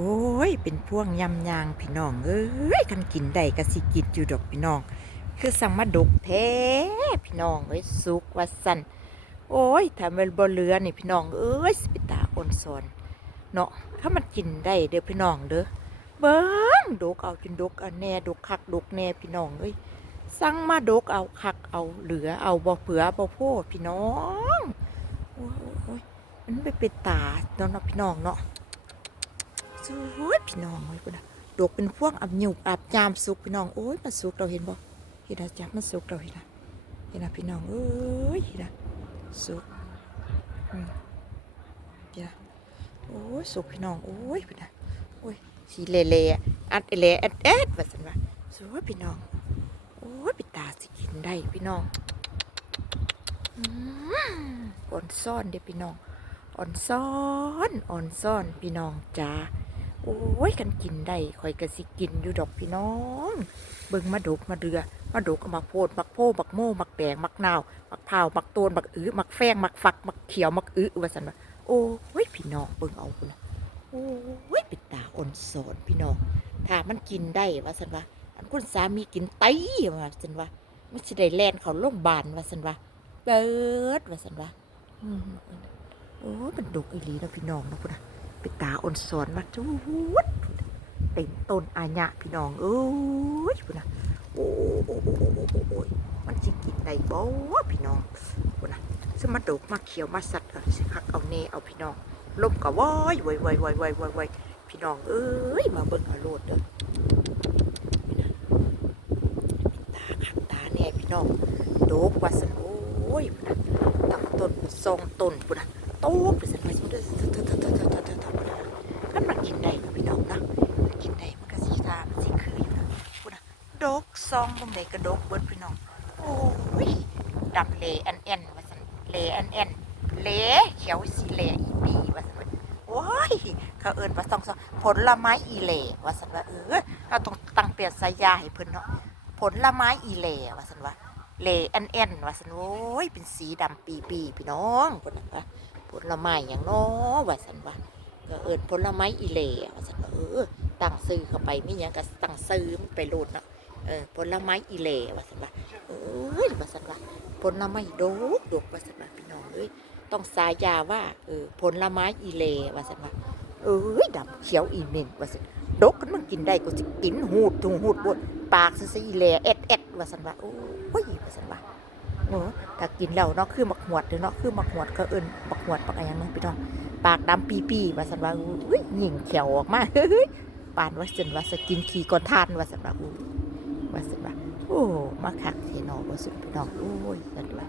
โอ้ย เป็นพวงยำยางพี่น้อง เอ้ยกันกินได้ก็สิกินอยู่ดอกพี่น้อง คือสั่งมาดกแท้พี่น้องเอ้ยสุกว่าสันโอ้ยถ้ามันบ่เหลือนี่พี่น้องเอ้ยสิไปตาอ่อนสอนเนาะถ้ามันกินได้เด้อพี่น้องเด้อเบิ้งดกเอาจนดกเอาแน่ดกคักดกแน่พี่น้องเอ้ยสั่งมาดกเอาคักเอาเหลือเอาบ่เผือบ่โพพี่น้องโอ้ยอันไปเป็นตาเนาะพี่น้องเนาะ สวยพี่น้องเอ้ยพุ่นะดกเป็นพวงอับหยุกอับยามสุกพี่น้องโอ้ยมันสุกเราเห็นบ่เห็นนะจับมันสุกเราเห็นนะเห็นนะพี่น้องเอ้ยเห็นนะสุกเห็นนะโอ้ยสุกพี่น้องโอ้ยพุ่นะโอ้ยสีเละๆอัดเละอัดแอดว่าซั่นว่าสวยพี่น้องโอ้ยปิดตาสิกินได้พี่น้องอ่อนซ่อนเด้อพี่น้องอ่อนซ้อนอ่อนซ้อนพี่น้องจ้า โอ้ยกันกินได้ข่อยก็สิกินอยู่ดอกพี่น้อง เบิ่งมาดกมาเดือมาดกกับมักโพดมักโพมักโม่มักแดงมักนาวมักพร้ามักโตนมักอื้อมักแฟงมักฝักมักเขียวมักอื้อว่าซั่นว่าโอ้ยพี่น้องเบิ่งเอาพุ่นน่ะโอ้ยปิดตาอ่อนสอนพี่น้องถ้ามันกินได้ว่าซั่นว่าอันคุณสามีกินไตว่าซั่นว่ามันสิได้แล่นเข้าโรงพยาบาลว่าซั่นว่าเบิดว่าซั่นว่าอืมโอ้ยมันดกอีหลีเนาะพี่น้องเนาะพุ่นน่ะ เป็นตาอ่อนสอนมาจูดเต็มต้นอาญะพี่น้องเอ้ยพุ่นะโอ้โอ้โอ้โอ้โอ้โอ้โอ้ยมันสิกินได้บ่พี่น้องพุ่นะซึ่งมาดกมาเขียวมาสัตว์เอาสิคักเอาเนเอาพี่น้องลมก็ว้อยวอยวอยวอยวอยวอยว้อยพี่น้องเอ้ยมาเบิ่งเอาโลดเด้อเป็นตาคักตาแน่พี่น้องโดกว่าซั่นโอ้ยพุ่นนะตั้งต้นทรงต้นพุ่นนะโต๊ะไปสันไปสันเด้อ ดกซองตรงไหนก็ดกเบิดพี่น้องโอ้ยดำเลอันแอนว่าสันเลอันแอนเลเขียวสีเลอีปีว่าสันว่ายเขาเอิ้นว่าซองซองผลไม้อีเลว่าสันว่าเออเราต้องตั้งเปลี่ยนสายยาให้เพิ่นเนาะผลไม้อีเลว่าสันว่าเลอันแอนว่าสันโอ้ยเป็นสีดำปีปีพี่น้องพุ่นน่ะผลไม้อย่างน้อว่าสันว่าก็เอิญผลไม้อีเล่ว่าสันว่าเออตั้งซื้อเข้าไปไม่ยังก็ตั้งซื้อไปโหลดเนาะ เออผลไม้อีเล่ว่าสันว่าเอ้ยว่าสันว่าผลไม้โดกดกว่าสันว่าพี่น้องเอ้ยต้องสายาว่าเออผลไม้อีเล่ว่าสันว่าเอ้ยดำเขียวอีเมนว่าสันดกกันมันกินได้ก็สิกินหูดทุงหูดบดปากซะสิอีเล่เอ็ดเอ็ดว่าสันว่าโอ้ยว่าสันว่าโอ้ถ้ากินแล้วเนาะคือมักหวดเด้อเนาะคือมักหวดก็เอิ้นมักหวดปักอะไรอย่างเนาะพี่น้องปากดำปีปีว่าสันว่าอุ้ยหยิ่งเขียวออกมาเฮ้ยปานว่าสันว่าสกินขี้ก่อนทานว่าสันว่าอู้ ว่าสันว่าโอ้มาคักเทนอว่าสันพี่น้องโอ้ยสันว่า